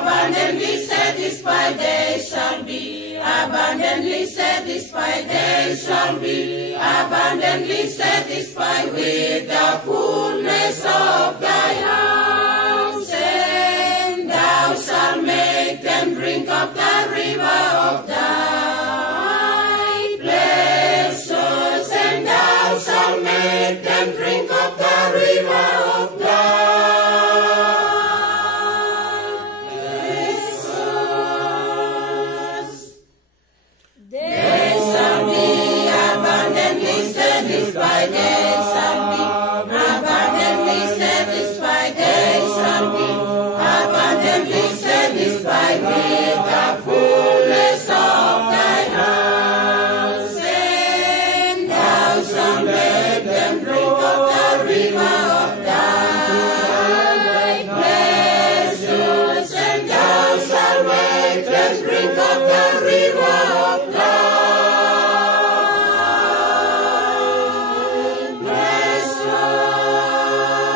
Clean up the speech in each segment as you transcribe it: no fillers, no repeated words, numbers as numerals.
abundantly satisfied they shall be, abundantly satisfied they shall be, abundantly satisfied with the fullness of thy house, and thou shalt make them drink of the river of thy pleasures, and thou shalt make them drink of the river of thy pleasures. They shall be abundantly satisfied, they shall be abundantly satisfied, they shall be abundantly satisfied with the fullness of thy house, and thou shalt make them drink of the river of thy pleasures, and thou shalt make them drink of the river of thy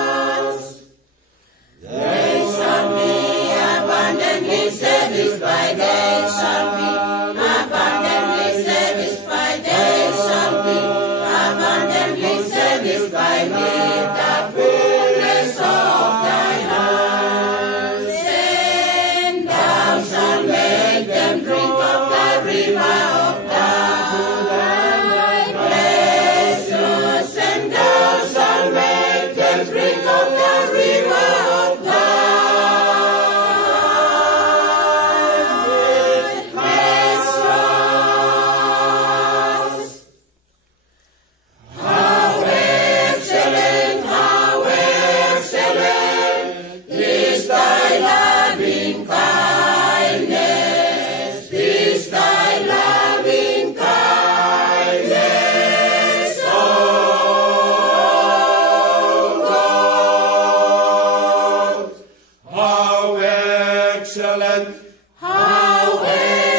pleasures. They shall be abundantly satisfied, they shall be abundantly satisfied, they shall be abundantly satisfied with the fullness of thy house, and thou shalt make them drink of the river of thy pleasures, and thou shalt make them drink of the river of thy pleasures. How excellent is thy loving kindness, is thy loving kindness, O God. How excellent, how excellent